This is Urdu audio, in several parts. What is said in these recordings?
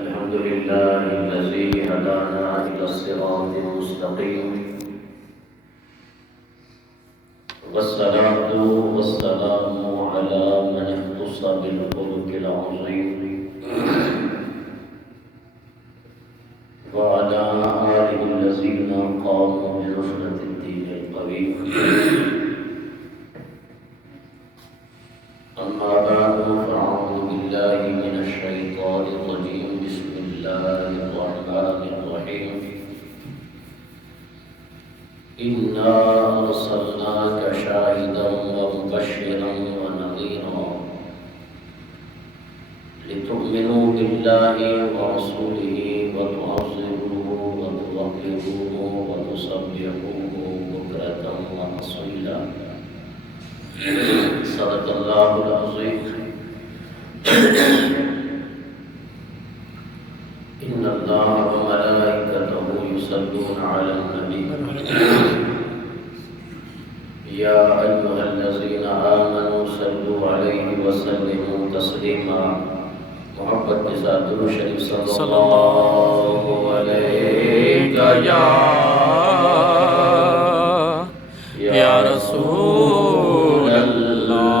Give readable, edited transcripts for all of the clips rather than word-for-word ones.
الحمد لله الذي هدانا إلى الصراط المستقيم، والصلاة والسلام على من اختص بالخلق العظيم وعلى آله الذين قاموا بنصرة الدين القويم. أما بعد فأعوذ بالله من الشيطان الرجيم. بسم الله الرحمن الرحيم. إنا أرسلناك شاهدا ومبشرا ونذيرا لتؤمنوا بالله ورسوله وتعظروه وتوقروه وتسبحوه بكرة وأصيلا. صدق الله العظيم. إن الله وملائكته يصلون على النبي يا أيها الذين آمنوا صلوا عليه وسلموا تسليما. محبت کے ساتھ درود شریف صلی اللہ علیہ یا رسول اللہ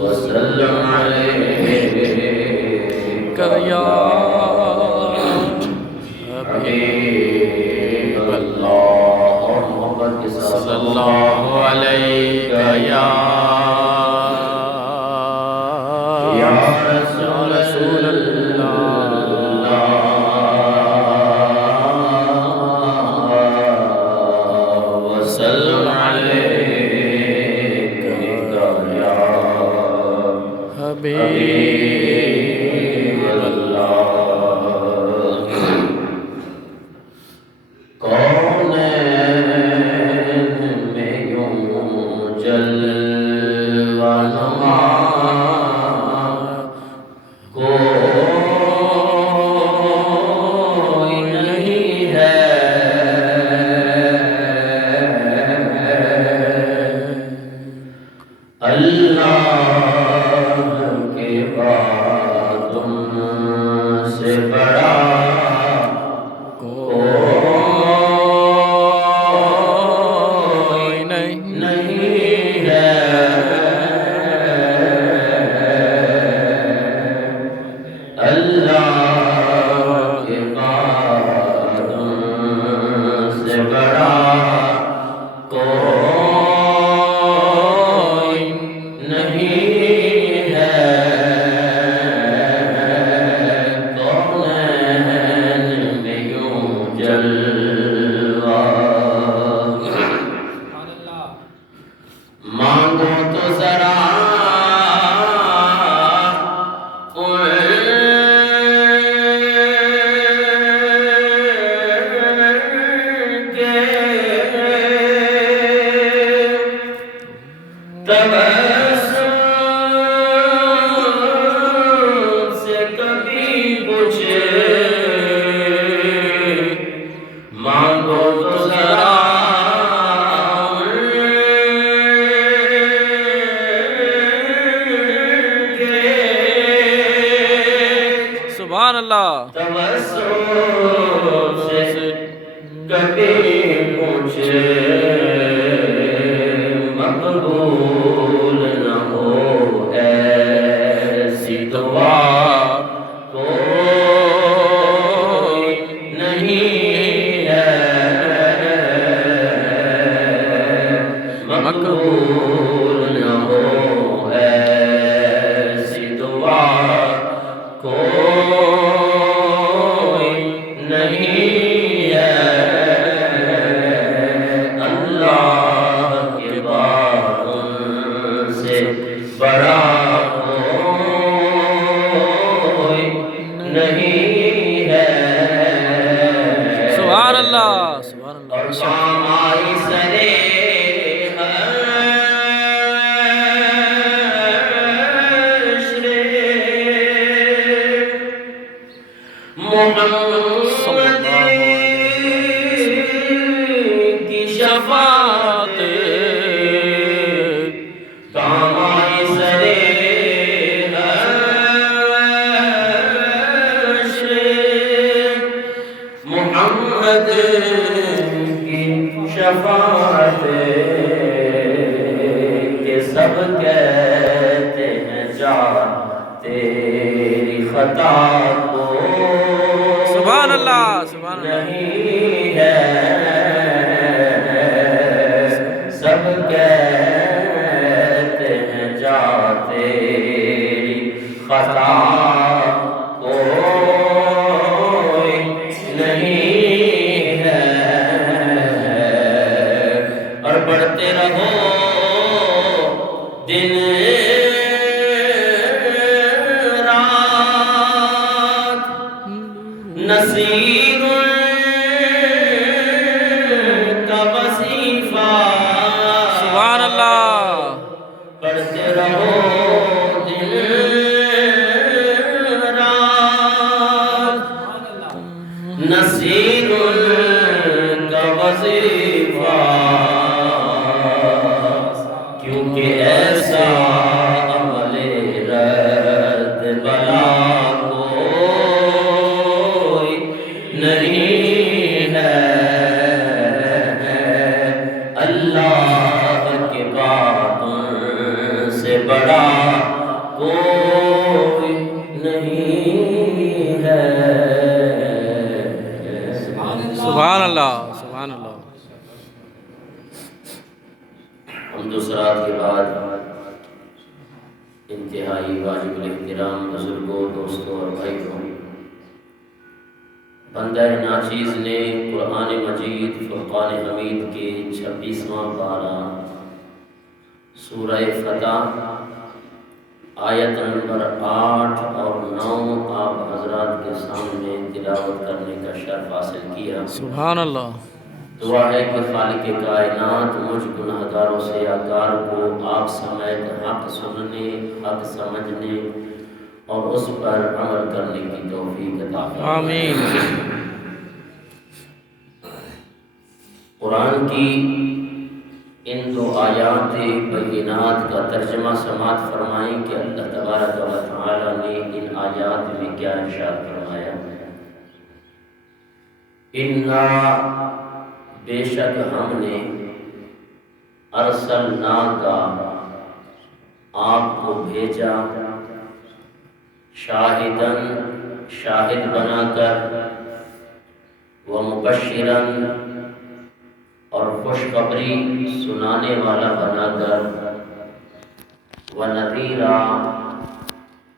وسلم علیک یا حبیب اللہ. محبت کے ساتھ صلی اللہ علیہ یا رسول اللہ وسلم علیک یا حبیب اللہ. سبحان اللہ. کبھی پوچھے مقبول نہ ہو ایسی دعا کوئی نہیں ہے مقبول نہ ہو ایسی دعا کوئی نہیں ہے. اللہ کے بعد ان سے بڑا کوئی نہیں ہے. سبحان اللہ. سبحان اللہ. اور شامائی سرے خطا سبحان اللہ سبحان اللہ نہیں ہے، سب کہتے ہیں جا تیری خطا کوئی نہیں ہے، اور بڑھتے رہو دن رات، نصیر کا وظیفہ، سبحان اللہ پڑھتے رہو دن رات، نصیر کا وظیفہ، کیونکہ ایسا عمل رد بلا کوئی نہیں ہے، اللہ کے باتوں سے بڑا کوئی نہیں ہے۔ سبحان اللہ سبحان اللہ حمد و ثناء کے بعد انتہائی واجب الاحترام بزرگوں، دوستوں اور بھائیوں، بندہ ناچیز نے قرآن مجید فرقان حمید کے 26واں پارہ سورہ فتح آیت نمبر 8 اور 9 آپ حضرات کے سامنے تلاوت کرنے کا شرف حاصل کیا۔ سبحان اللہ دعا ہے کہ خالق کائنات مجھ گناہ گاروں سے یادگار کو آپ سمیت حق سننے، حق سمجھنے اور اس پر عمل کرنے کی توفیق عطا فرمائے۔ آمین۔ قرآن کی ان دو آیات بینات کا ترجمہ سماعت فرمائیں کہ اللہ تبارک و تعالی نے ان آیات میں کیا ارشاد فرمایا۔ اِنَّا بے شک ہم نے ارسلناک آپ کو بھیجا، شاہدن شاہد بنا کر، ومبشرن اور خوشخبری سنانے والا بنا کر، ونذیرا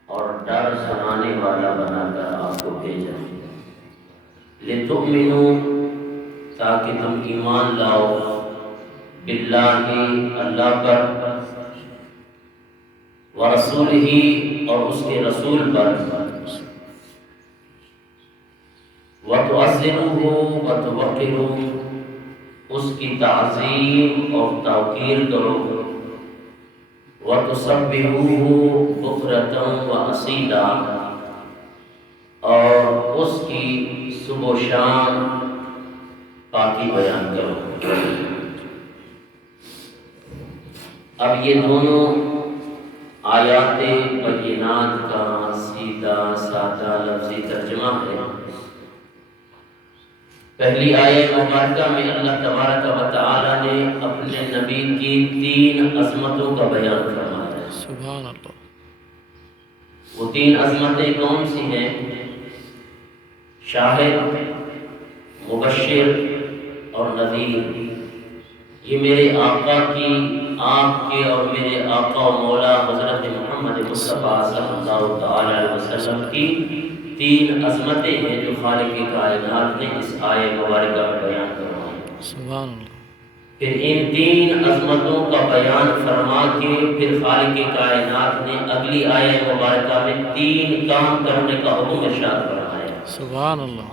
اور ڈر سنانے والا بنا کر آپ کو بھیجا، لتؤمنوا تاکہ تم ایمان لاؤ، باللہ اللہ پر، ورسولہ اور اس کے رسول پر، وتعظموہ وتوقروہ اس کی تعظیم اور توقیر کرو، وتسبحوہ بکرۃ واصیلا اور اس کی صبح و شام پاکی بیان کرو۔ اب یہ دونوں آیات بینات کا سیدھا سادہ لفظی ترجمہ ہے۔ پہلی آیت مبارکہ میں اللہ تبارک و تعالی نے اپنے نبی کی 3 عظمتوں کا بیان فرمایا ہے۔ سبحان اللہ۔ وہ 3 عظمتیں کون سی ہیں؟ شاہد، مبشر اور نذیر۔ یہ میرے آقا کی، آپ کے اور میرے آقا و مولا حضرت محمد مصطفیٰ صلی اللہ تعالی علیہ وسلم کی 3 عظمتیں ہیں جو خالق کائنات نے اس آیت مبارکہ میں بیان فرمائی۔ سبحان اللہ۔ پھر ان 3 عظمتوں کا بیان فرما کے پھر خالق کائنات نے اگلی آیت مبارکہ میں 3 کام کرنے کا حکم ارشاد فرمایا۔ سبحان اللہ۔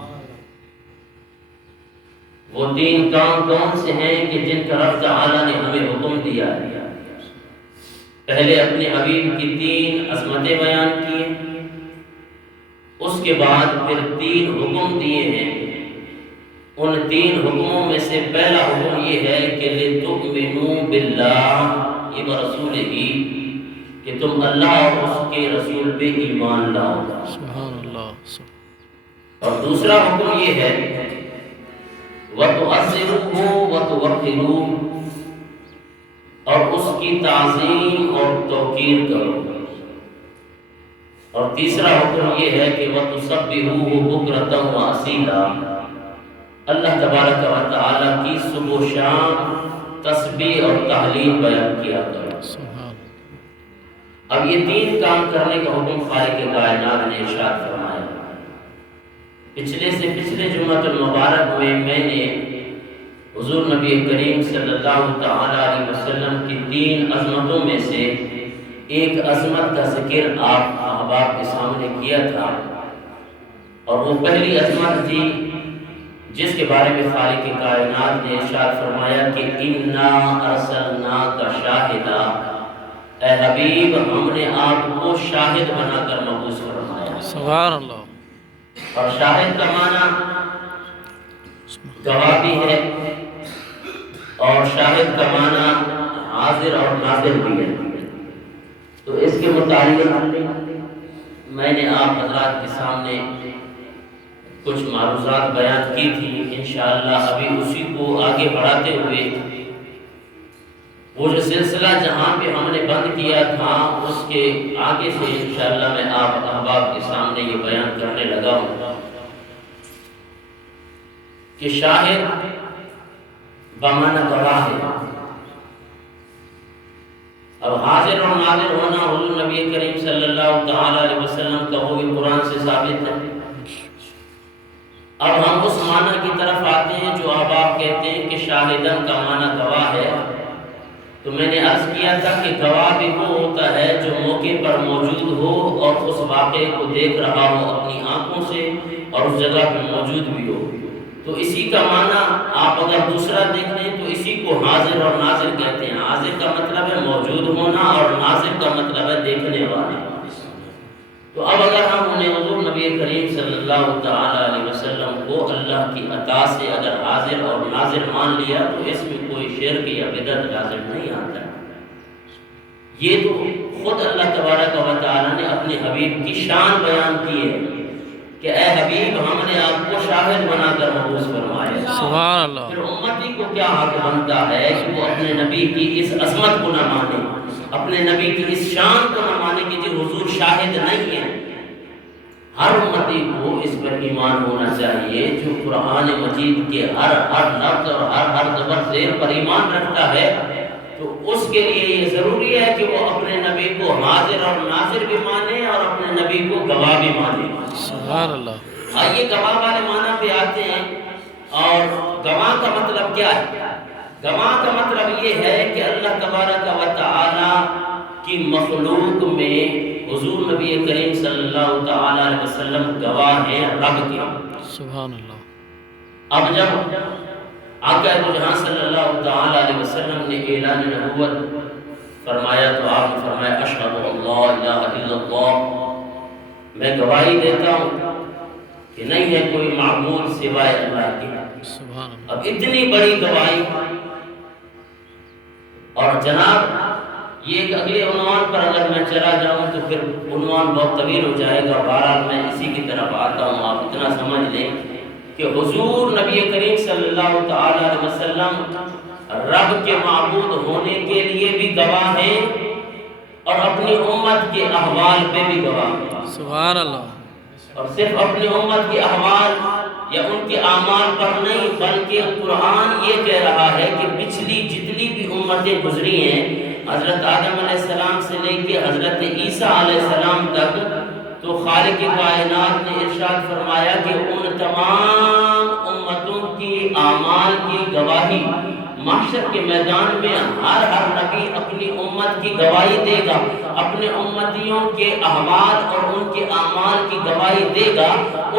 وہ 3 کام کون سے ہیں کہ جن کا رب تعالی نے ہمیں حکم دیا ہے؟ پہلے اپنے حبیب کی 3 عظمتیں بیان کی ہیں، اس کے بعد پھر 3 حکم دیے ہیں۔ ان 3 حکموں میں سے پہلا حکم یہ ہے کہ لِتُؤْمِنُوا بِاللَّهِ وَرَسُولِهِ کہ تم اللہ اور اس کے رسول پہ ایمان لاؤ۔ سبحان اللہ۔ اور دوسرا حکم یہ ہے وَتُعَظِّمُوهُ وَتُوَقِّرُوهُ اور اس کی تعظیم اور توقیر کرو۔ اور تیسرا حکم یہ ہے کہ وَتُسَبِّحُوهُ بُكْرَةً وَأَصِيلًا، اللہ تبارک و تعالیٰ کی صبح و شام تسبیح اور تحلیل بیان کیا کرو۔ سبحان اب یہ تین کام کرنے کا حکم خالق کائنات نے ارشاد فرمایا۔ پچھلے سے پچھلے جمعۃ المبارک میں نے حضور نبی کریم صلی اللہ تعالی علیہ وسلم کی تین عظمتوں میں سے ایک عظمت کا ذکر آپ احباب کے سامنے کیا تھا، اور وہ پہلی عظمت تھی جس کے بارے میں خالق کائنات نے ارشاد فرمایا کہ اِنَّا أَرْسَلْنَاكَ شَاهِدًا، اے حبیب ہم نے آپ کو شاہد بنا کر مبعوث فرمایا۔ سبحان اللہ۔ اور شاہد کا معنی گواہ بھی ہے، اور شاہد کا معنی حاضر اور ناظر بھی ہے۔ تو اس کے متعلق میں نے آپ حضرات کے سامنے کچھ معروضات بیان کی تھی، انشاءاللہ ابھی اسی کو آگے بڑھاتے ہوئے وہ جو سلسلہ جہاں پہ ہم نے بند کیا تھا اس کے آگے سے انشاءاللہ میں آپ احباب کے سامنے یہ بیان کرنے لگا ہوں کہ شاہد بمعنی گواہ ہے۔ اب حاضر اور ناظر ہونا حضور نبی کریم صلی اللہ تعالی علیہ وسلم کا وہ بھی قرآن سے ثابت ہے۔ اب ہم اس معنی کی طرف آتے ہیں جو اب آپ کہتے ہیں کہ شاہدن کا معنی گواہ ہے۔ تو میں نے عرض کیا تھا کہ گواہ بھی وہ ہوتا ہے جو موقع پر موجود ہو اور اس واقعے کو دیکھ رہا ہو اپنی آنکھوں سے اور اس جگہ پہ موجود بھی ہو۔ تو اسی کا معنی آپ اگر دوسرا دیکھ لیں تو اسی کو حاضر اور ناظر کہتے ہیں۔ حاضر کا مطلب ہے موجود ہونا اور ناظر کا مطلب ہے دیکھنے والا۔ تو اب اگر ہم انہیں حضور نبی کریم صلی اللہ تعالی علیہ وسلم کو اللہ کی عطا سے اگر حاضر اور ناظر مان لیا تو اس میں کوئی شرک یا بدعت لازم نہیں آتا۔ یہ تو خود اللہ تبارک و تعالی نے اپنے حبیب کی شان بیان کی ہے کہ اے حبیب ہم نے آپ کو شاہد بنا کر مبعوث فرمایا۔ سبحان اللہ۔ پھر امتی کو کیا حق بنتا ہے کہ وہ اپنے نبی کی اس عظمت کو نہ مانے، اپنے نبی کی اس شان کو نہ مانے کہ جو حضور شاہد نہیں ہے۔ ہر امتی کو اس پر ایمان ہونا چاہیے جو قرآن مجید کے ہر لفظ اور ہر زبر زیر پر ایمان رکھتا ہے، تو اس کے لیے یہ ضروری ہے کہ وہ اپنے نبی کو حاضر اور ناظر بھی مانے اور اپنے نبی کو گواہ بھی مانے۔ سبحان اللہ۔ آئیے گواہ والے معنی پہ آتے ہیں، اور گواہ کا مطلب کیا ہے؟ گواہ کا مطلب یہ ہے کہ اللہ تبارک و تعالی کی مخلوق میں حضور نبی کریم صلی اللہ تعالی علیہ وسلم گواہ ہیں رب کے۔ سبحان اللہ۔ اب جب آقا دو جہاں صلی اللہ تعالی علیہ وسلم نے اعلان نبوت فرمایا تو آپ نے فرمایا اشہد اللہ الہ الا اللہ، میں گواہی دیتا ہوں کہ نہیں ہے کوئی معبود سوائے اللہ کے۔ سبحان اللہ۔ اب اتنی بڑی گواہی، اور جناب یہ ایک اگلے عنوان پر اگر میں چلا جاؤں تو پھر عنوان بہت طویل ہو جائے گا، بہرحال میں اسی کی طرف آتا ہوں۔ آپ اتنا سمجھ لیں کہ حضور نبی کریم صلی اللہ تعالی علیہ وسلم رب کے معبود ہونے کے لیے بھی گواہ ہیں اور اپنی امت کے احوال پہ بھی گواہ ہیں۔ سبحان اللہ۔ اور صرف اپنی امت کے احوال یا ان کے اعمال پر نہیں، بلکہ قرآن یہ کہہ رہا ہے کہ پچھلی جتنی بھی امتیں گزری ہیں حضرت آدم علیہ السلام سے لے کے حضرت عیسیٰ علیہ السلام تک، تو خالق کائنات نے ارشاد فرمایا کہ ان تمام امتوں کی اعمال کی گواہی محشر کے میدان میں ہر نبی اپنی امت کی گواہی دے گا، اپنے امتیوں کے احوال اور ان کے اعمال کی گواہی دے گا۔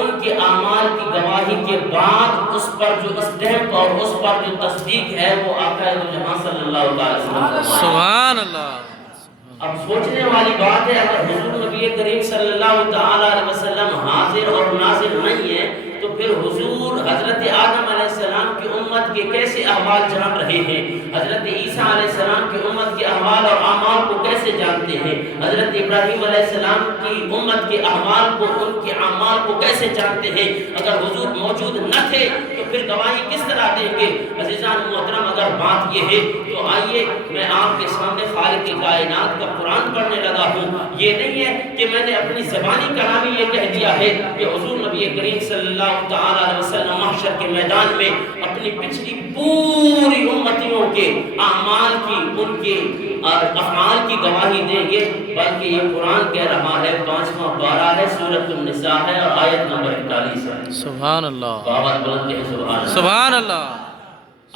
ان کے اعمال کی گواہی کے بعد اس پر جو اسٹیمپ اور اس پر جو تصدیق ہے وہ آقا دو جہاں صلی اللہ علیہ وسلم۔ سبحان اللہ۔ اب سوچنے والی بات ہے اگر حضور نبی کریم صلی اللہ تعالی علیہ وسلم حاضر اور ناظر نہیں ہے تو پھر حضور حضرت آدم علیہ السلام کی امت کے کیسے احوال جان رہے ہیں؟ حضرت عیسیٰ علیہ السلام کی امت کے احوال اور اعمال کو کیسے جانتے ہیں؟ حضرت ابراہیم علیہ السلام کی امت کے احوال کو، ان کے اعمال کو کیسے جانتے ہیں؟ اگر حضور موجود نہ تھے تو پھر گواہی کس طرح دیں گے؟ عزیزان محترم، اگر بات یہ ہے تو آئیے میں آپ کے سامنے خالق کائنات کا قرآن پڑھنے لگا ہوں۔ یہ نہیں ہے کہ میں نے اپنی زبانی کلامی یہ کہہ دیا ہے کہ حضور نبی کریم صلی اللہ تعالی علیہ وسلم محشر کے میدان میں اپنی پچھلی پوری امتیوں کے اعمال کی، ان کے افعال کی گواہی دیں گے، بلکہ یہ قرآن کہہ رہا ہے، 5واں پارہ ہے، سورۃ النساء ہے اور آیت نمبر 41 ہے۔ سبحان اللہ، بابا بلند کہیں سبحان اللہ۔ سبحان اللہ۔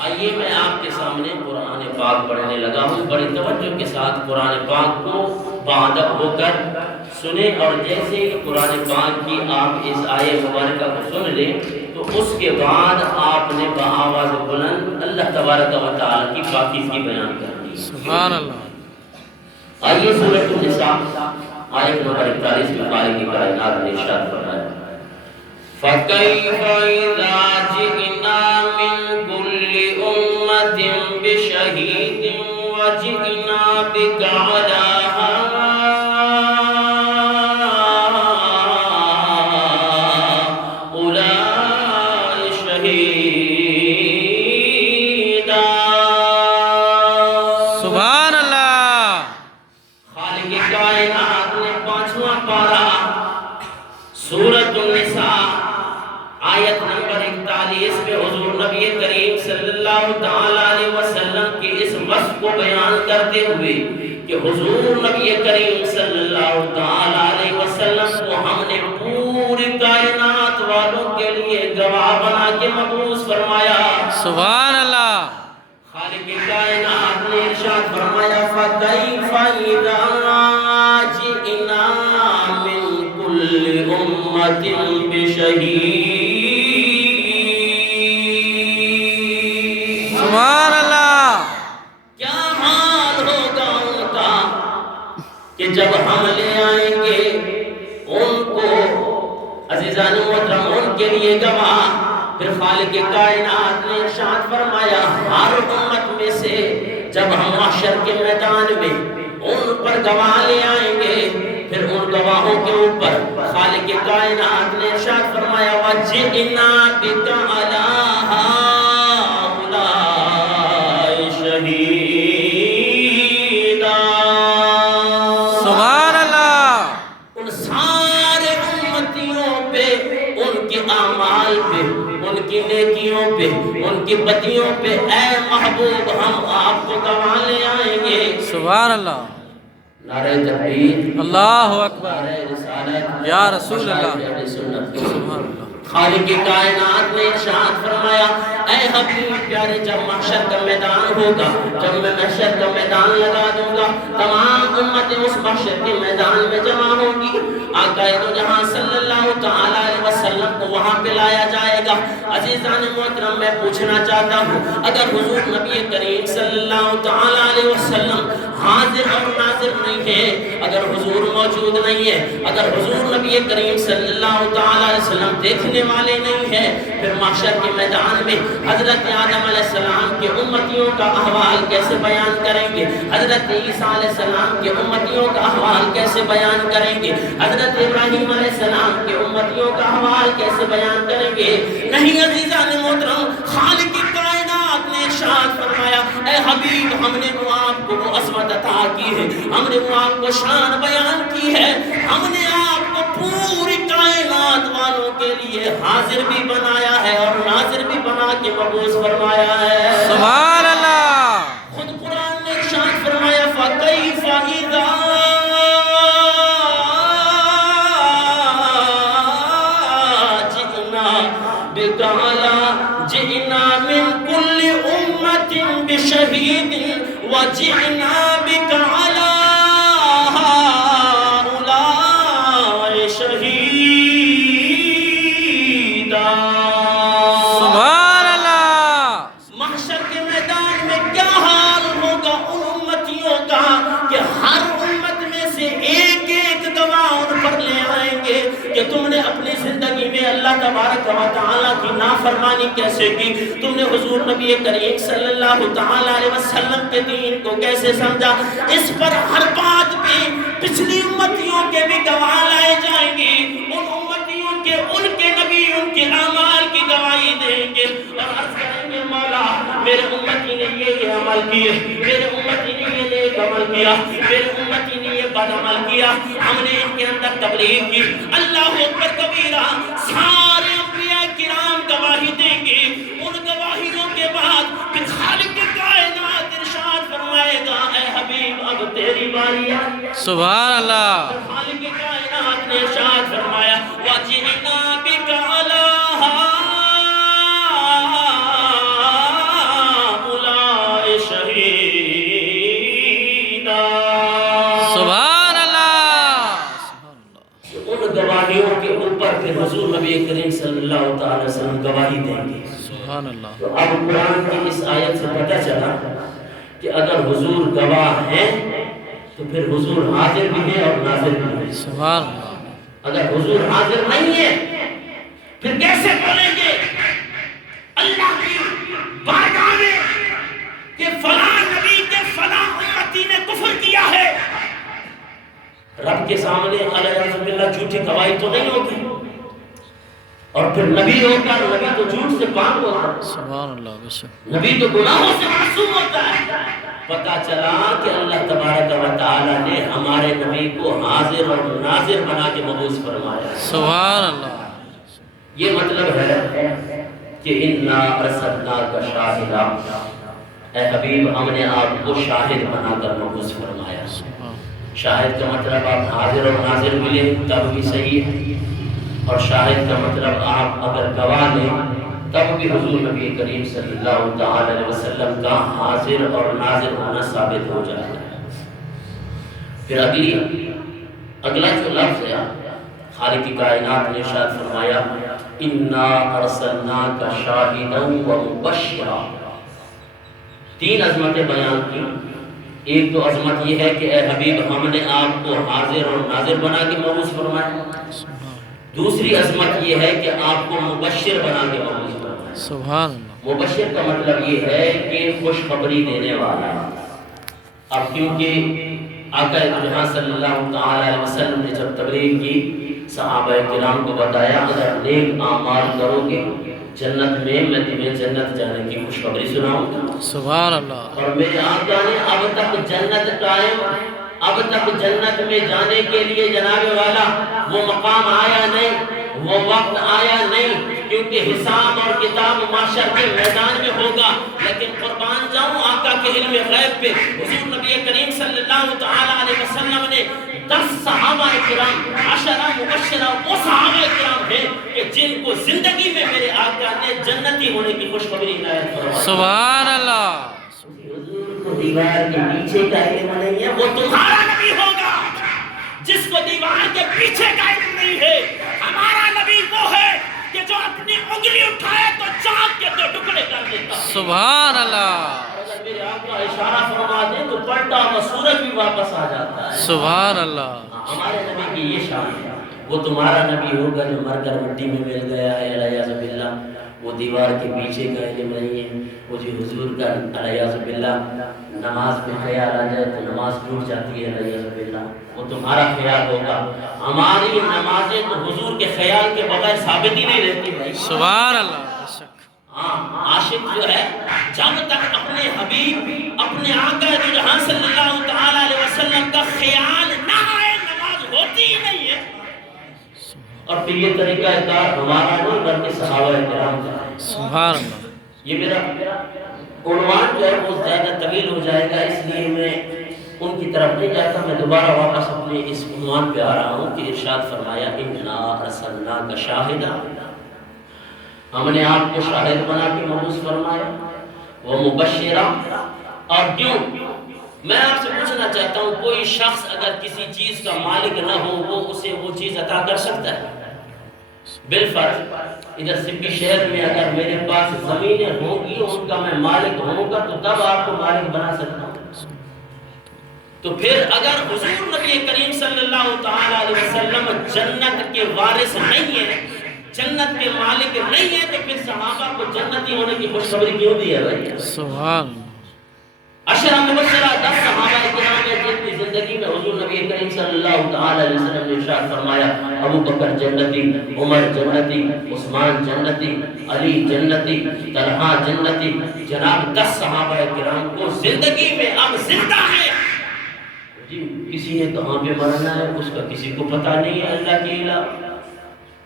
آئیے میں آپ کے سامنے قرآن پاک پڑھنے لگا ہوں، بڑی توجہ کے ساتھ قرآن پاک کو باادب ہو کر سنیں، اور جیسے ہی قرآن پاک کی آپ اس آیت مبارکہ کو سن لیں تو اس کے بعد آپ نے بآواز بلند اللہ تبارک و تعالی کی پاکیزگی بیان کرنی ہے۔ سبحان اللہ۔ آئیے سورۃ النساء آیت نمبر 41 میں خالق کائنات نے ارشاد فرمایا، فَكَيْفَ إِذَا جِئْنَا مِنْ كُلِّ أُمَّةٍ بِشَهِيدٍ وَجِئْنَا بِكَ عَلَىٰ سورۃ النساء آیت نمبر 41 میں حضور نبی کریم صلی اللہ تعالی علیہ وسلم کے اس وصف کو بیان کرتے ہوئے کہ حضور نبی کریم صلی اللہ تعالی علیہ وسلم کو ہم نے پوری کائنات والوں کے لیے گواہ بنا کے مبعوث فرمایا۔ سبحان اللہ۔ خالق کائنات نے ارشاد فرمایا، فَكَيْفَ إِذَا جِئْنَا مِنْ كُلِّ أُمَّةٍ بِشَهِيدٍ۔ سبحان اللہ۔ کیا حال ہوگا ان کا کہ جب ہم لے آئیں گے ان کو، عزیزان محترم، ان کے لیے گواہ۔ پھر خالق کائنات نے ارشاد فرمایا، ہر امت میں سے جب ہم محشر کے میدان میں ان پر گواہ لے آئیں گے، پھر ان گواہوں کے اوپر خالق کائنات نے ارشاد فرمایا، وَجِئْنَا بِكَ عَلَىٰ هَٰؤُلَاءِ شَهِيدًا۔ سبحان اللہ۔ ان سارے امتیوں پہ، ان کے اعمال پہ، ان کی نیکیوں پہ، ان کی بدیوں پہ، اے محبوب ہم آپ کو گواہ لے آئیں گے۔ سبحان اللہ۔ نعرہ تکبیر، اللہ اکبر، نعرہ رسالت، یا رسول اللہ۔ مشاہد سنت۔ سبحان اللہ۔ خالق کائنات نے ارشاد فرمایا، اے حبیب پیارے، جب محشر کا میدان ہوگا، جب میں محشر کا میدان لگا دوں گا، تمام امتیں اس محشر کے میدان میں جمع ہوگی، آقا دو جہاں صلی اللہ تعالی علیہ وسلم کو وہاں پہ لایا جائے گا۔ عزیزان محترم، میں پوچھنا چاہتا ہوں، اگر حضور نبی کریم صلی اللہ تعالی علیہ وسلم حاضر اور ناظر نہیں ہے، اگر حضور موجود نہیں ہے، اگر حضور نبی کریم صلی اللہ تعالی علیہ وسلم دیکھنے والے نہیں ہیں، پھر محشر کے میدان میں حضرت آدم علیہ السلام کے امتیوں کا احوال کیسے بیان کریں گے؟ حضرت عیسیٰ علیہ السلام کے امتیوں کا احوال کیسے بیان کریں گے؟ حضرت ابراہیم علیہ السلام کے امتیوں کا احوال کیسے بیان کریں گے؟ نہیں عزیزان محترم، خالق کائنات نے ارشاد فرمایا، اے حبیب ہم نے وہ آپ کو وہ عظمت عطا کی ہے، ہم نے وہ آپ کو شان بیان کی ہے، ہم نے آپ کو پوری کائنات والوں کے لیے حاضر بھی بنایا ہے اور ناظر بھی بنا کے مبعوث فرمایا ہے۔ سبحان اللہ۔ خود قرآن نے ارشاد فرمایا، فَكَيْفَ إِذَا جِئْنَا مِنْ كُلِّ أُمَّةٍ بِشَهِيدٍ وَجِئْنَا بِكَ عَلَىٰ هَٰؤُلَاءِ شَهِيدًا۔ سبحان اللہ۔ محشر کے میدان میں کیا حال ہوگا ان امتیوں کا کہ ہر امت میں سے ایک ایک گواہ ان پر لے آئیں گے کہ تم نے اپنی زندگی میں اللہ تبارک و تعالیٰ کی نافرمانی کیسے کی، تم نے حضور نبی کریم صلی اللہ تعالیٰ علیہ وسلم کے دین کو کیسے سمجھا۔ اس پر ہر بات پہ پچھلی امتیوں کے بھی گواہ لائے جائیں گے، ان امتیوں کے، ان کے نبی، ان کے اعمال کی گواہی دیں گے۔ یہ عمل کیے، میرے امتی نے یہ نیک عمل کیا، میرے امتی نے یہ بد عمل کیا، ہم نے ان کے اندر تبلیغ کی۔ اللہ اکبر کبیرہ، سارے انبیاء کرام گواہی دیں گے۔ ان گواہیوں کے بعد پھر خالق کائنات ارشاد فرمائے گا اے حبیب اب تیری باری ہے۔ سبحان اللہ، خالق کائنات نے ارشاد فرمایا وَجِئْنَا بِكَ عَلَىٰ هَٰؤُلَاءِ شَهِيدًا۔ سبحان اللہ، ان گواہیوں کے اوپر پھر حضور نبی کریم صلی اللہ تعالی وسلم گواہی دیں گے۔ سبحان اللہ، تو اب قرآن کی اس آیت سے پتہ چلا کہ اگر حضور گواہ ہیں تو پھر حضور حاضر بھی ہے اور ناظر بھی ہے۔ سبحان اللہ، اگر حضور حاضر نہیں ہے پھر کیسے بولیں گے اللہ کی بارگاہ میں کہ فلاں نبی کے فلاں امتی نے کفر کیا ہے؟ رب کے سامنے علیہ باللہ جھوٹی گواہی تو نہیں ہوگی، اور پھر نبی ہوگا، نبی تو جھوٹ سے پاک ہوتا ہے، سبحان اللہ، بے شک، نبی تو گناہوں سے معصوم ہوتا ہے۔ پتہ چلا کہ اللہ تبارک و تعالی نے ہمارے نبی کو حاضر اور ناظر بنا کے مبعوث فرمایا۔ سبحان اللہ، یہ مطلب ہے کہ اِنَّا أَرْسَلْنَاكَ شَاهِدًا، اے حبیب ہم نے آپ کو شاہد بنا کر مبعوث فرمایا۔ شاہد کا مطلب آپ حاضر اور ناظر ملے تب بھی صحیح ہے، اور شاہد کا مطلب آپ اگر گواہ لیں تب بھی حضور نبی کریم صلی اللہ تعالی علیہ وسلم کا حاضر اور ناظر ہونا ثابت ہو جائے گا۔ پھر اگلا جو لفظ ہے خالق کائنات نے ارشاد فرمایا اِنَّا أَرْسَلْنَاكَ شَاهِدًا وَمُبَشِّرًا۔ تین عظمتیں بیان کی۔ ایک تو عظمت یہ ہے کہ اے حبیب ہم نے آپ کو حاضر اور ناظر بنا کے مبعوث فرمایا۔ دوسری عظمت یہ ہے کہ آپ کو مبشر بنا کے مبعوث فرمایا۔ سبحان اللہ، مبشر کا مطلب یہ ہے کہ خوشخبری دینے والا۔ اب کیونکہ آقا جہاں صلی اللہ تعالی علیہ وسلم نے جب تبلیغ کی صحابہ کرام کو بتایا اگر نیک اعمال کرو گے جنت میں تمہیں جنت جانے کی خوشخبری سناؤں گا۔ سبحان اللہ، اور میرے آقا نے اب تک جنت قائم، اب تک جنت میں جانے کے لیے جناب والا وہ مقام آیا نہیں، وہ وقت آیا نہیں، کیونکہ حساب اور کتاب معاشر کے میدان میں ہوگا۔ لیکن قربان جاؤں آقا کے علم غیب پہ حضور نبی کریم صلی اللہ تعالی علیہ وسلم نے 10 صحابہ کرام 10 مبشرہ وہ صحابہ کرام ہیں کہ جن کو زندگی میں میرے آقا نے جنتی ہونے کی خوشخبری عنایت فرمائی۔ سبحان اللہ، حضور کو دیوار کے پیچھے کا علم نہیں ہے، وہ تمہارا نبی ہوگا جس کو دیوار کے پیچھے کا علم نہیں ہے۔ ہمارا نبی وہ ہے کہ جو اپنی انگلی اٹھائے تو چاند کے 2 ٹکڑے کر دیتا ہے۔ سبحان اللہ، اگر میرے آقا اشارہ فرما دیں تو پلٹا ہوا سورج بھی واپس آ جاتا ہے۔ سبحان اللہ، ہمارے نبی کی یہ شان ہے۔ وہ تمہارا نبی ہوگا جو مر کر مٹی میں مل گیا ہے علیہ باللہ، وہ دیوار کے پیچھے کا علم نہیں ہے۔ وہ جو حضور کا علیہ باللہ نماز میں خیال آ جائے تو نماز ٹوٹ جاتی ہے علیہ باللہ، وہ تمہارا خیال ہوگا۔ ہماری نمازیں تو حضور کے خیال کے بغیر ثابت ہی نہیں رہتی بھائی۔ سبحان اللہ، بے شک، ہاں عاشق جو ہے جب تک اپنے حبیب اپنے آقا جو جہاں صلی اللہ تعالی علیہ وسلم کا خیال نہ آئے نماز ہوتی ہی نہیں ہے۔ اور پھر یہ طریقہ کار ہمارا نہیں بلکہ صحابہ کرام کا ہے۔ سبحان اللہ، یہ میرا عنوان جو ہے وہ زیادہ طویل ہو جائے گا، اس لیے میں ان کی طرف نہیں جاتا، میں دوبارہ واپس اپنے اس عنوان پہ آ رہا ہوں کہ ارشاد فرمایا اِنَّا أَرْسَلْنَاكَ شَاهِدًا، ہم نے آپ کو شاہد بنا کے مبعوث فرمایا، وہ مبشرہ۔ اور کیوں میں آپ سے پوچھنا چاہتا ہوں کوئی شخص اگر کسی چیز کا مالک نہ ہو وہ اسے وہ چیز عطا کر سکتا ہے؟ بالفرض ادھر سپی شہر میں اگر میرے پاس زمینیں ہوں گی ان کا میں مالک ہوں گا تو تب آپ کو مالک بنا سکتا ہوں۔ تو پھر اگر حضور نبی کریم صلی اللہ تعالی علیہ وسلم جنت کے وارث نہیں ہے، جنت کے مالک نہیں ہے، تو پھر صحابہ کو جنتی ہونے کی خوشخبری کیوں دی ہے بھائی؟ سبحان، 10 مبشرہ 10 صحابہ کرام ہیں جن کی زندگی میں حضور نبی کریم صلی صلی اللہ تعالی علیہ وسلم نے ارشاد فرمایا ابو بکر جنتی، عمر جنتی، عثمان جنتی، علی جنتی، طلحہ جنتی، جناب 10 صحابہ کرام کو زندگی میں اب زندہ ہے جی، کسی نے کہاں پہ مرنا ہے اس کا کسی کو پتہ نہیں ہے اللہ کے علاوہ۔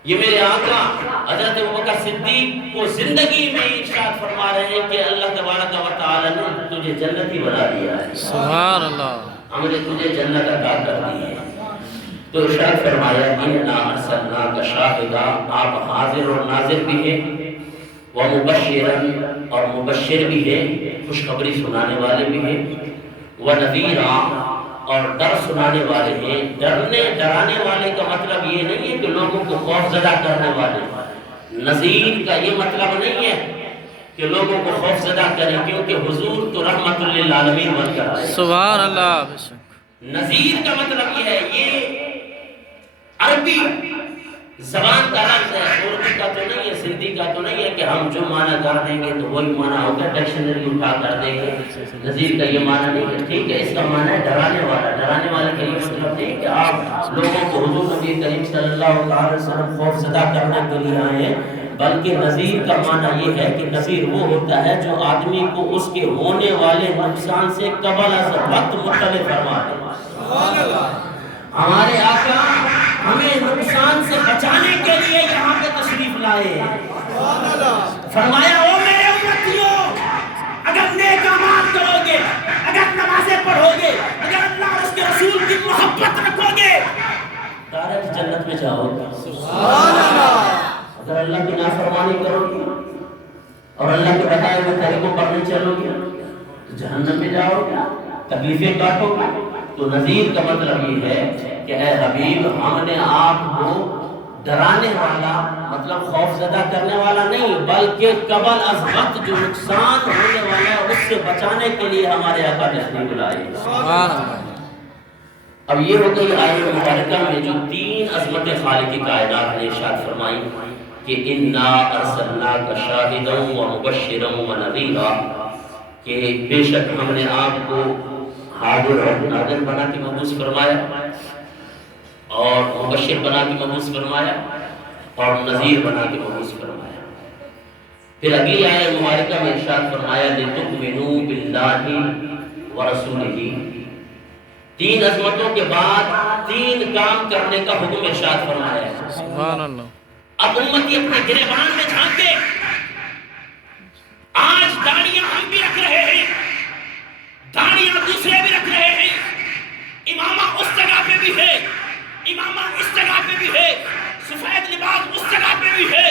یہ میرے آقا حضرت ابوبکر صدیق کو زندگی میں ارشاد فرما رہے ہیں کہ اللہ تبارک و تعالی نے تجھے جنتی بنا دیا ہے، سبحان اللہ، ہم نے تجھے جنت عطا کر دی ہے۔ تو ارشاد فرمایا انا ارسلناک شاہدا، آپ حاضر اور ناظر بھی ہیں، ومبشرا اور مبشر بھی ہیں، خوشخبری سنانے والے بھی ہیں، ونذیرا اور ڈر سنانے والے ہیں۔ ڈرانے والے کا مطلب یہ نہیں ہے کہ لوگوں کو خوف زدہ کرنے والے، نذیر کا یہ مطلب نہیں ہے کہ لوگوں کو خوف زدہ کریں، کیونکہ حضور تو رحمت للعالمین بن کر آئے۔ سبحان اللہ، بے شک نذیر کا مطلب یہ ہے، یہ عربی زبان کا لفظ ہے، اردو کا تو نہیں ہے، سندھی کا تو نہیں ہے کہ ہم جو معنی کر دیں گے تو وہی معنی ہوگا، ڈکشنری اٹھا کر دیں گے۔ نذیر کا یہ معنی نہیں ہے، ٹھیک ہے، اس کا معنی ہے ڈرانے والا۔ ڈرانے والے کا یہ مطلب نہیں کہ آپ لوگوں کو حضور نبی کریم صلی اللہ علیہ وسلم خوف زدہ کرنے کے لیے آئے ہیں، بلکہ نذیر کا معنی یہ ہے کہ نذیر وہ ہوتا ہے جو آدمی کو اس کے ہونے والے نقصان سے قبل از وقت مطلع فرما دے۔ ہمارے آقا ہمیں نقصان سے بچانے کے لیے یہاں پہ تشریف لائے، فرمایا او میرے امتیوں، اگر نیک اعمال کرو گے، اگر نمازیں پڑھو گے، اگر اللہ اور اس کے رسول کی محبت رکھو گے، ڈائریکٹ جنت میں جاؤ گے۔ اگر اللہ کی نافرمانی کرو گے اور اللہ کے بتائے ہوئے طریقوں پر نہیں چلو گے تو جہنم میں جاؤ گے، تکلیفیں کاٹو گے۔ تو نذیر کا مطلب یہ ہے کہ اے حبیب، ہم نے آپ کو ڈرانے والا مطلب خوف زدہ کرنے والا نہیں، بلکہ قبل از وقت جو نقصان ہونے والا ہے اس سے بچانے کے لیے ہمارے آقا تشریف لائے۔ سبحان اللہ۔ اب یہ ہو گئی آیت مبارکہ میں جو 3 عظمت خالق کائنات نے ارشاد فرمائی کہ انا ارسلناک شاہدا ومبشرا ونذیرا، کہ بے شک ہم نے آپ کو حاضر اور ناظر بنا کے مبعوث فرمایا اور مبشر بنا کے مبعوث فرمایا اور نذیر بنا کے مبعوث فرمایا۔ پھر اگلی آیت مبارکہ میں ارشاد فرمایا لتؤمنوا باللہ ورسولہ، 3 عظمتوں کے بعد 3 کام کرنے کا حکم ارشاد فرمایا ہے۔ سبحان اللہ۔ اب امتی اپنے گریبان میں جھانکے، آج داڑیاں ہم بھی رکھ رہے ہیں، داڑیاں دوسرے بھی رکھ رہے ہیں، امامہ اس جگہ پہ بھی ہے، امامہ اس جگہ پہ بھی ہے، سفید لباس اس جگہ پہ بھی ہے،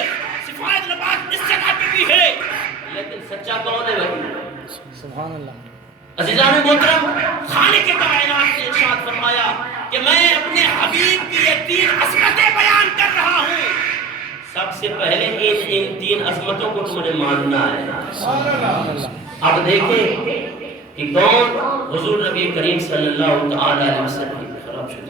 سفید لباس اس جگہ پہ بھی ہے، لیکن سچا کون ہے بھائی؟ سبحان اللہ۔ عزیزان محترم، خالق کائنات نے ارشاد فرمایا کہ میں اپنے حبیب کی یہ 3 عظمتیں بیان کر رہا ہوں، سب سے پہلے ان 3 عظمتوں کو تم نے ماننا ہے۔ اب دیکھیں کہ کون حضور نبی کریم صلی اللہ تعالی علیہ وسلم خراب شد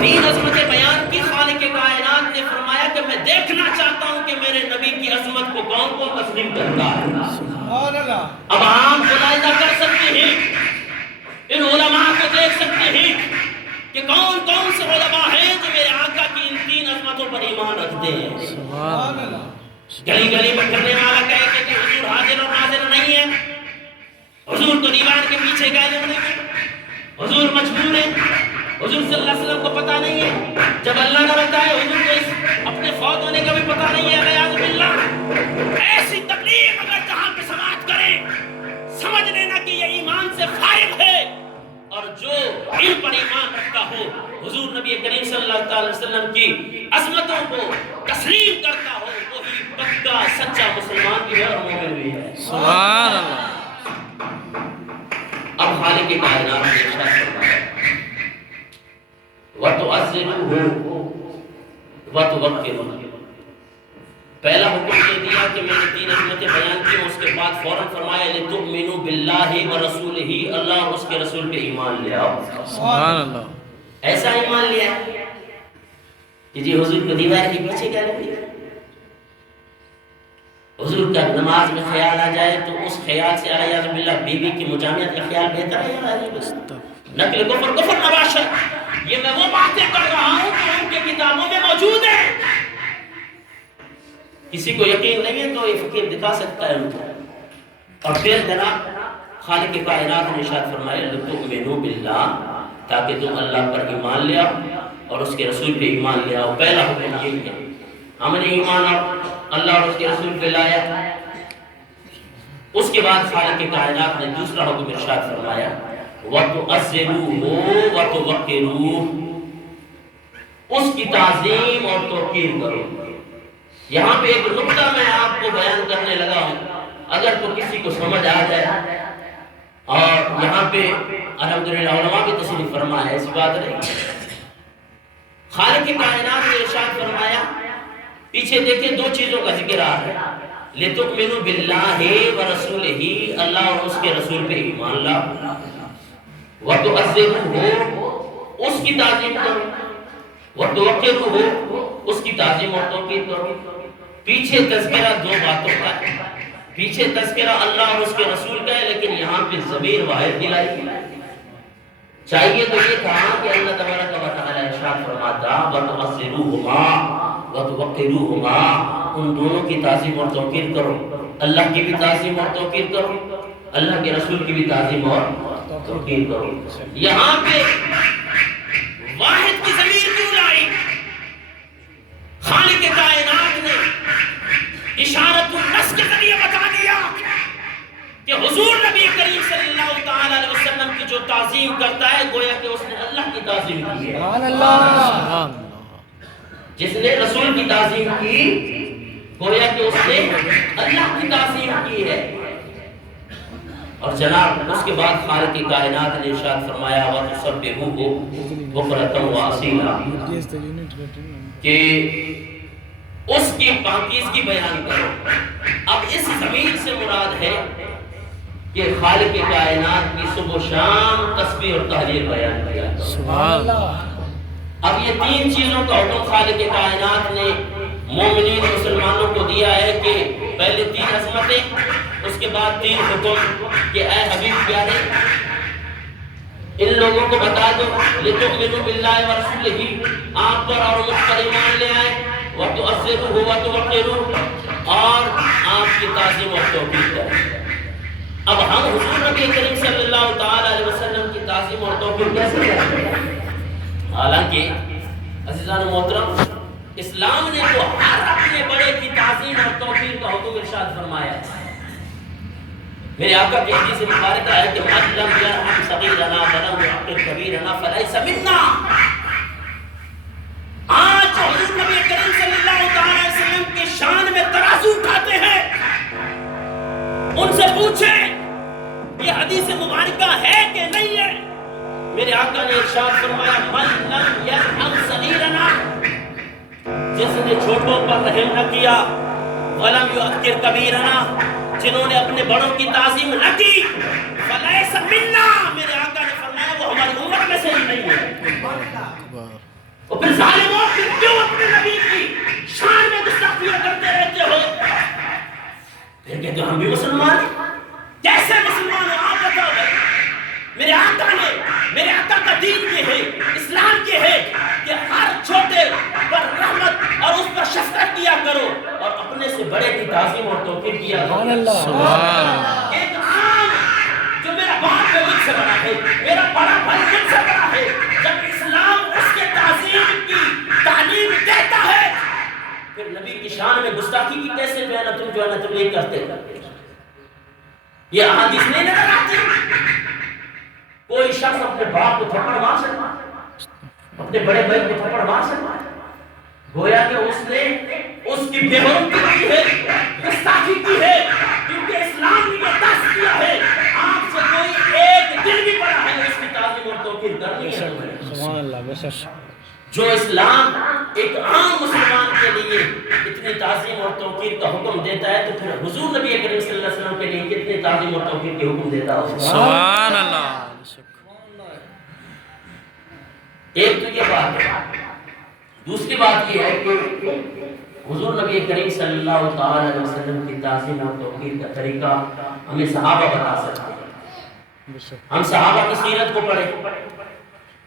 3 عظمتیں بیان کی۔ خالق کائنات نے فرمایا کہ میں دیکھنا چاہتا ہوں کہ میرے نبی کی عظمت کو کون کون تسلیم کرتا ہے۔ اب عام ملاحظہ کر سکتے ہیں، ان علماء کو دیکھ سکتے ہیں کہ کون کون سے علماء ہیں جو میرے آقا کی ان 3 عظمتوں پر ایمان رکھتے ہیں۔ سبحان اللہ۔ گلی گلی میں پھرنے والا کہتے کہ حضور حاضر اور ناظر نہیں ہے، حضور تو دیوار کے پیچھے گئے نہیں ہے، حضور مجبور ہے، حضور صلی اللہ علیہ وسلم کو پتہ نہیں ہے، جب اللہ نے بتایا حضور کو اپنے فوت ہونے کا بھی پتہ نہیں ہے۔ الیاذ باللہ، ایسی تبلیغ اگر جہاں پہ سماعت کرے، سمجھ لینا کہ یہ ایمان سے فارغ ہے، اور جو علم پر ایمان رکھتا ہو، حضور نبی کریم صلی اللہ علیہ وسلم کی عظمتوں کو تسلیم کرتا ہو، وہی پکا سچا مسلمان بھی ہے اور مومن بھی ہے۔ سبحان اللہ۔ اب خالق کائنات نے ارشاد فرمایا وَتُعَزِّرُهُ وَتُوَقِّرُهُ، پہلا حکم یہ دیا کہ میں نے 3 عظمتیں بیان کی، اس کے بعد فوراً فرمایا لِتُؤْمِنُوا بِاللَّهِ وَرَسُولِهِ، اللہ اور اس کے رسول پہ ایمان لے آؤ۔ سبحان اللہ۔ ایسا ایمان لیا کہ جی حضور کو دیوار کے پیچھے کیا لگی، حضور کا نماز میں خیال آ جائے تو اس خیال سے اعوذ باللہ بیوی کی مجامعت کا خیال بہتر ہے یا نہیں؟ نقل کفر نباشر، یہ میں وہ باتیں کر رہا ہوں جو ان کے کتابوں میں موجود ہیں. کسی کو یقین نہیں ہے تو یہ فقیر دکھا سکتا ہے ان کو. اور پھر جناب خالق کائنات نے ارشاد فرمایا لتؤمنوا باللہ، تاکہ تم اللہ پر ایمان لے آؤ اور اس کے رسول پہ ایمان لے آؤ. پہلا حکم یہی ہے، ہم نے ایمان اللہ اور اس کے رسول پہ لایا. اس کے بعد خالق کائنات نے دوسرا حکم ارشاد فرمایا وَتُعَزِّرُوهُ وَتُوَقِّرُوهُ، اس کی تعظیم اور توقیر کرو. یہاں پہ ایک نقطہ میں آپ کو بیان کرنے لگا ہوں، اگر تو کسی کو سمجھ آ جائے. اور یہاں پہ الحمدللہ علماء بھی تشریف فرما ہے، ایسی بات نہیں. خالق کائنات نے ارشاد فرمایا، پیچھے دیکھیں دو چیزوں کا ذکر آ رہا ہے. لِتُؤْمِنُوا بِاللَّهِ وَرَسُولِهِ، اللہ اور اس کے رسول پہ ایمان لاؤ. وَتُعَزِّرُوهُ، اس کی تعظیم کرو. وَتُوَقِّرُوهُ، اس کی تعظیم اور توقیر کرو. پیچھے تذکرہ دو باتوں کا ہے. پیچھے تذکرہ اللہ اور اس کے رسول کا ہے، لیکن یہاں پہ ضمیر واحد دلائی. چاہیے تو یہ تھا کہ اللہ تبارک و تعالی ارشاد فرماتا وَتُعَزِّرُوهُمَا وَتُوَقِّرُوهُمَا، ان دونوں کی تعظیم اور توقیر کرو. اللہ کی بھی تعظیم اور توقیر کرو، اللہ کے رسول کی بھی تعظیم اور توقیر کرو. یہاں پہ واحد کی ضمیر کیوں لائی؟ خالق کائنات نے اشارت النص کے ذریعے بتا دیا کہ حضور نبی کریم صلی اللہ تعالی علیہ وسلم کی جو تعظیم کرتا ہے گویا کہ اس نے اللہ کی تعظیم کی ہے. سبحان اللہ. جس نے رسول کی تعظیم کی گویا کہ اس نے اللہ کی تعظیم کی ہے. اور جناب اس کے بعد خالق کائنات نے ارشاد فرمایا وَتُسَبِّحُوهُ بُكْرَةً وَأَصِيلًا، کہ اس کی پاکیزگی بیان کرو. اب اس ضمیر سے مراد ہے کہ خالق کائنات کی صبح و شام تسبیح اور تحلیل بیان کیا. سبحان اللہ. اب یہ تین چیزوں کا حکم خالق کائنات نے مومنین مسلمانوں کو دیا ہے کہ پہلے تین عظمتیں، اس کے بعد تین حکم کہ اے حبیب پیارے ان لوگوں کو بتا دو لِتُؤْمِنُوا بِاللَّهِ وَرَسُولِهِ، آپ پر اور مجھ پر ایمان لے آئے. وَتُعَزِّرُوهُ وَتُوَقِّرُوهُ، اور آپ کی تعظیم اور توقیر کریں. اب ہم حضور نبی کریم صلی اللہ تعالی علیہ وسلم کی تعظیم اور توقیر کیسے کریں؟ حالانکہ عزیزان محترم اسلام نے تو ہر اپنے بڑے کی تعظیم اور توقیر کا حکم ارشاد فرمایا ہے. میرے آقا کی حدیث مبارکہ ہے کہ مَن لَمْ يَرْحَمْ صَغِيرَنَا وَلَمْ يُعَقِّرْ كَبِيرَنَا فَلَيْسَ مِنَّا. آج حضور نبی کریم صلی اللہ تعالی علیہ وسلم کے شان میں ترازو اٹھاتے ہیں، ان سے پوچھیں یہ حدیث مبارکہ ہے کہ نہیں ہے. میرے آقا نے ارشاد فرمایا مَن لَمْ يَرْحَمْ صَغِيرَنَا، جس نے چھوٹوں پر رحم نہ کیا، وَلَمْ يُعَقِّرْ كَبِيرَنَا، جنہوں نے اپنے بڑوں کی تعظیم نہ کی، فَلَيْسَ مِنَّا، میرے آقا نے فرمایا وہ ہماری امت میں سے ہی نہیں ہے. اور پھر ظالموں پھر کیوں اپنے نبی کی شان میں گستاخیاں کرتے رہتے ہو؟ پھر کہتے ہم بھی مسلمان ہیں. کیسے مسلمان ہو آپ بتاؤ بھائی. میرے آقا نے، میرے آقا کا دین یہ ہے، اسلام یہ ہے کہ ہر چھوٹے پر رحمت اور اس پر شفقت کیا کرو اور اپنے سے بڑے کی تعظیم اور توقیر کیا کرو. سبحان اللہ. ایک عام جو میرا باپ مجھ سے بڑا ہے، میرا بڑا بھائی مجھ سے بڑا ہے، جب اسلام اس کے تعظیم کی تعلیم دیتا ہے پھر نبی کی شان میں گستاخی کی کیسے جو ہے نا تم یہ کرتے. یہ احادیث نہیں نظر آتی. کوئی شخص اپنے باپ کو تھپڑ مار سکتا، اپنے بڑے بھائی کو تھپڑ مار سکتا، گویا کہ اس نے اس کی بے حرمتی کی ہے، گستاخی کی ہے، کیونکہ اسلام نے یہ دست کیا ہے آپ سے کوئی ایک دن بھی پڑا ہے اس کی تعظیم اور توقیر کرنی ہے. سبحان اللہ. بے شک جو اسلام ایک عام مسلمان کے لیے اتنی تعظیم اور توقیر کا حکم دیتا ہے تو پھر حضور نبی کریم صلی اللہ علیہ وسلم کے لیے کتنی تعظیم اور توقیر کے حکم دیتا ہے. سبحان اللہ. ایک تو یہ بات ہے. دوسری بات یہ ہے کہ حضور نبی کریم صلی اللہ تعالی علیہ وسلم کی تعظیم اور توقیر کا طریقہ ہمیں صحابہ بتا سکتے ہیں. ہم صحابہ کی سیرت کو پڑھیں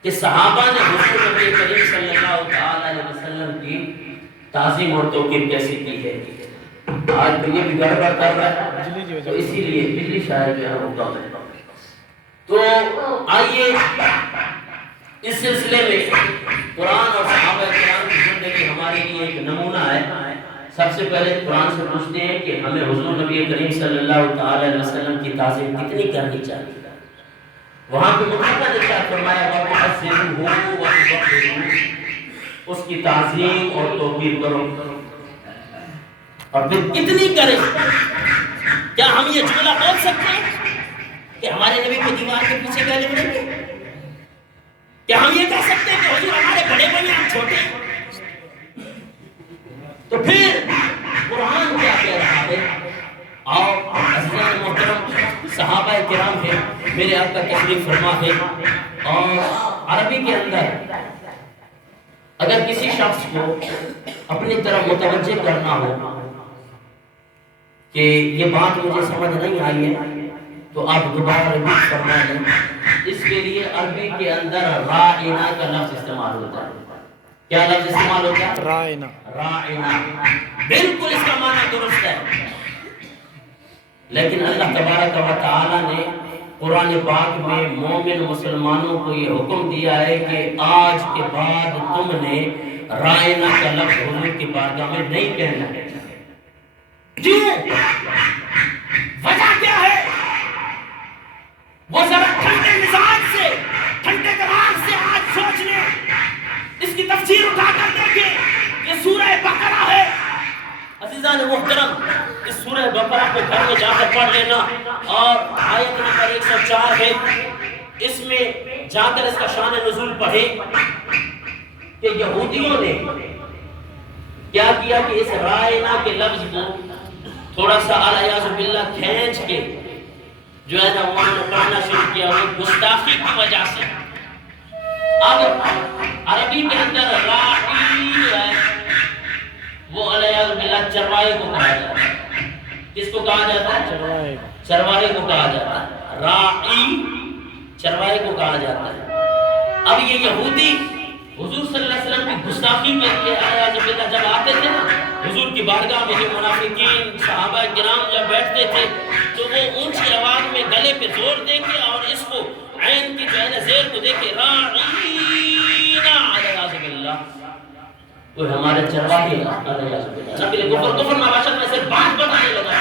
کہ صحابہ نے حضور نبی کریم صلی اللہ تعالی علیہ وسلم کی تعظیم اور توقیر کیسے کی ہے. آج تو یہ بھی گڑبڑ کر رہا ہے تو اسی لیے بجلی شاید جو ہے وہ کم ہے. تو آئیے اس سلسلے میں قرآن اور صحابہ کرام کی زندگی ہمارے لیے ایک نمونہ ہے. سب سے پہلے قرآن سے پوچھتے ہیں کہ ہمیں حضور نبی کریم صلی اللہ تعالی علیہ وسلم کی تعظیم کتنی کرنی چاہیے. وہاں پہ مطلقاً ارشاد فرمایا وَتُعَظِّمُوهُ وَتُوَقِّرُوهُ، اس کی تعظیم اور توقیر کرو اور پھر کتنی کریں. کیا ہم یہ جملہ بول سکتے ہیں کہ ہمارے نبی کو دیوار کے پیچھے گئے ملیں گے؟ کیا ہم یہ کہہ سکتے ہیں کہ حضور ہمارے بڑے بھائی ہم چھوٹے ہیں؟ تو پھر قرآن کیا کہہ رہا ہے؟ اور عزیزان محترم صحابہ کرام ہیں، میرے آقا تشریف فرما ہے. اور عربی کے اندر اگر کسی شخص کو اپنی طرف متوجہ کرنا ہو کہ یہ بات مجھے سمجھ نہیں آئی ہے تو آپ دوبارہ ریپیٹ فرما لیں. اس کے لیے عربی کے اندر رائنا کا لفظ استعمال ہوتا ہے. کیا لفظ استعمال ہوتا ہے؟ رائنا. رائنا بالکل اس کا معنی درست ہے. لیکن اللہ تبارک و تعالی نے قرآن پاک میں مومن مسلمانوں کو یہ حکم دیا ہے کہ آج کے بعد تم نے رائنا کا لفظ حضور کی بارگاہ میں نہیں کہنا ہے. کیوں؟ وجہ کیا ہے؟ وہ ذرا ٹھنڈے مزاج سے، ٹھنڈے دماغ سے آج سوچ لیں، اس کی تفسیر اٹھا کر دیکھیں. یہ سورہ بقرہ ہے عزیزان محترم. اس سورہ بقرہ کو گھر میں جا کر پڑھ لینا اور آیت نمبر 104 ہے، اس میں جا کر اس کا شان نزول پڑھیں کہ یہودیوں نے کیا کیا کہ اس رائنا کے لفظ کو تھوڑا سا الیاذ باللہ کھینچ کے جو ہے نا وہاں نکالنا شروع کیا، وہ گستاخی کی وجہ سے. اب عربی کے اندر راعی ہے وہ الیاذ باللہ چرواہے کو کہا جاتا ہے. کس کو کہا جاتا ہے؟ چرواہے کو کہا جاتا ہے. راعی چرواہے کو کہا جاتا ہے. اب یہ یہودی حضور صلی اللہ علیہ وسلم کی گستاخی کے لیے الیاذ باللہ جب آتے تھے نا حضور کی بارگاہ میں، جو منافقین صحابہ کرام جب بیٹھتے تھے تو وہ اونچی آواز میں گلے پہ زور دے کے اور اس کو عین کی جو ہے نا زیر کو دے کے راعینا الیاذ باللہ، وہ ہمارے چرواہے الیاذ باللہ. نبی کفر نواشد میں سے بات بتانے لگا.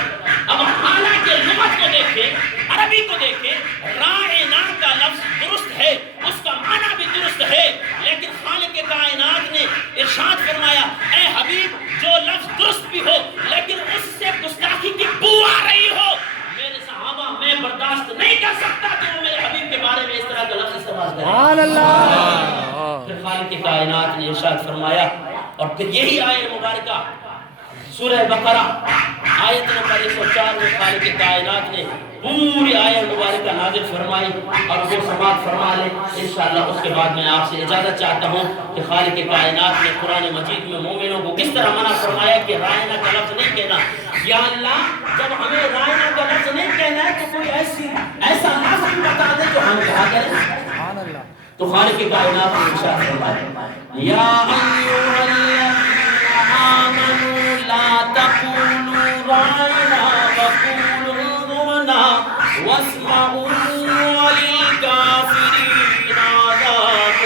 اب حالانکہ لغت کو دیکھیں، عربی کو دیکھیں، رائنا کا لفظ درست ہے، اس کا معنی بھی درست ہے، لیکن خالق کائنات نے ارشاد فرمایا اے حبیب جو لفظ درست بھی ہو لیکن اس سے گستاخی کی بو آ رہی ہو، میرے صحابہ میں برداشت نہیں کر سکتا کہ وہ میرے حبیب کے بارے میں اس طرح کا لفظ استعمال کریں. سبحان اللہ. پھر خالق کائنات نے ارشاد فرمایا اور پھر یہی آیت مبارکہ سورہ بقرہ آیت نمبر 104 میں خالق کائنات نے پوری آیت مبارکہ نازل فرمائی اور وہ سماعت فرما لیں. انشاءاللہ اس کے بعد میں آپ سے اجازت چاہتا ہوں کہ خالق کائنات نے قرآن مجید میں مومنوں کو کس طرح منع فرمایا کہ رائنا کا لفظ نہیں کہنا. یا اللہ جب ہمیں رائنا کا لفظ نہیں کہنا ہے تو کوئی ایسا لفظ بتا دے جو ہم کہا کریں. سبحان اللہ. تو خالق کائنات نے ارشاد فرمایا یا ایھا الذین آمنوا لا تقولوا رائنا وقولوا انظرنا واسمعوا وللکافرین عذاب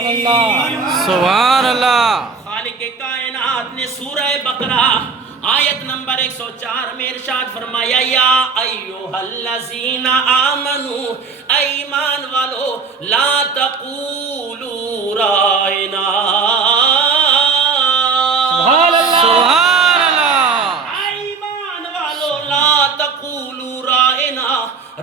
علیم. سبحان اللہ. خالق کائنات نے سورہ بقرہ آیت نمبر 104 میں ارشاد فرمایا یا ایھا الذین آمنو، ایمان والو، لا تقولوا رائنا. سبحان اللہ. سبحان اللہ. ایمان والو لا تقولوا رائنا.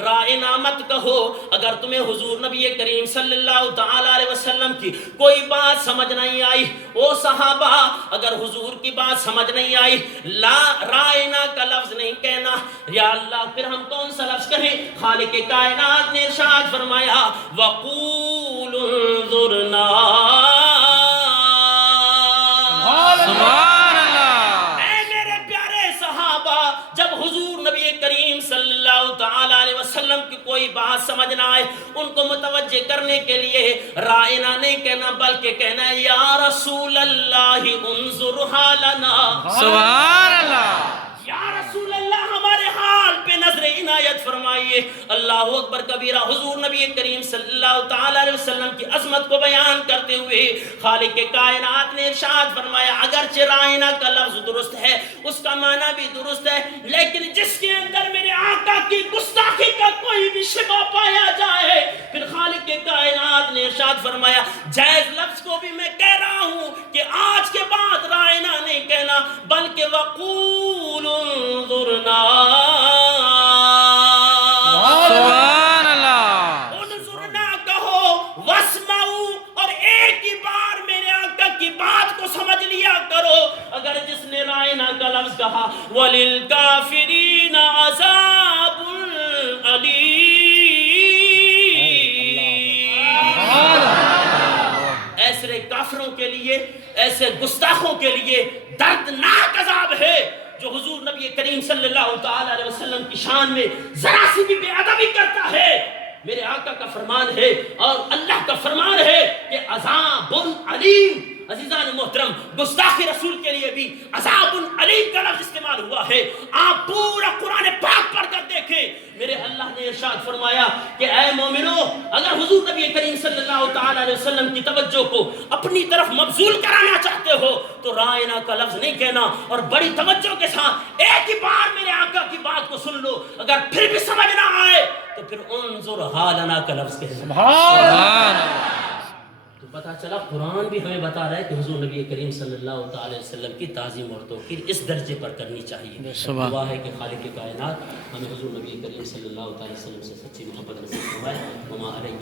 رائنا مت بات کہو اگر تمہیں حضور نبی کریم صلی اللہ تعالی علیہ وسلم کی کوئی بات سمجھ نہیں آئی، او صحابہ اگر حضور کی بات سمجھ نہیں آئی، لا رائنا کا لفظ نہیں کہنا، یا اللہ پھر ہم کون سا لفظ کہیں؟ خالق کائنات نے ارشاد فرمایا وَقُولُ انظُرْنَا، سبحان اللہ، اے میرے پیارے صحابہ جب حضور نبی کریم صلی اللہ تعالی علیہ وسلم کی کوئی بات سمجھ نہ آئے ان کو متوجہ کرنے کے لیے رائنا نہیں کہنا بلکہ کہنا ہے یا رسول اللہ انظر حالنا، سبحان اللہ، یا رسول اللہ ہمارے حال پہ نظر عنایت فرمائیے۔ اللہ اکبر کبیرہ۔ حضور نبی کریم صلی اللہ تعالی علیہ وسلم کی عظمت کو بیان کرتے ہوئے خالق کائنات نے ارشاد فرمایا اگرچہ رائنا کا لفظ درست ہے، اس کا معنی بھی درست ہے، لیکن جس کے اندر میرے آقا کی گستاخی کا کوئی بھی شبہ پایا جائے پھر خالق کائنات نے ارشاد فرمایا جائز لفظ کو بھی میں کہہ رہا ہوں کہ آج کے بعد رائنا نہیں کہنا بلکہ وقول انظرنا، سبحان اللہ، انظرنا کہو واسمعوا، اور ایک ہی بار میرے آقا کی بات کو سمجھ لیا کرو۔ اگر جس نے رائنا کا لفظ کہا وَلِلْكَافِرِينَ عَذَابٌ أَلِيمٌ، ایسے کافروں کے لیے، ایسے گستاخوں کے لیے دردناک عذاب ہے جو حضور نبی کریم صلی اللہ تعالی علیہ وسلم کی شان میں ذرا سی بھی بے ادبی کرتا ہے۔ میرے آقا کا فرمان ہے اور اللہ کا فرمان ہے کہ عذاب علیم۔ عزیزان محترم گستاخ رسول کے لیے بھی عذاب علیم کا لفظ استعمال ہوا ہے۔ آپ پورا قرآن پاک پڑھ کر دیکھیں، میرے اللہ نے ارشاد فرمایا کہ اے مومنو اگر حضور نبی کریم صلی اللہ تعالی علیہ وسلم کی توجہ کو اپنی طرف مبذول کرانا چاہتے ہو تو رائنا کا لفظ نہیں کہنا اور بڑی توجہ کے ساتھ ایک ہی بار میرے آقا کی بات کو سن لو، اگر پھر بھی سمجھ نہ آئے تو پھر انظر حالنا کا لفظ کہنا۔ سبحان اللہ، تو پتہ چلا قرآن بھی ہمیں بتا رہا ہے کہ حضور نبی کریم صلی اللہ تعالی علیہ وسلم کی تعظیم اور توقیر اس درجے پر کرنی چاہیے۔ دعا ہے کہ خالق کائنات ہمیں حضور نبی کریم صلی اللہ تعالی وسلم سے سچی محبت نصیب فرمائے۔ وما علیہ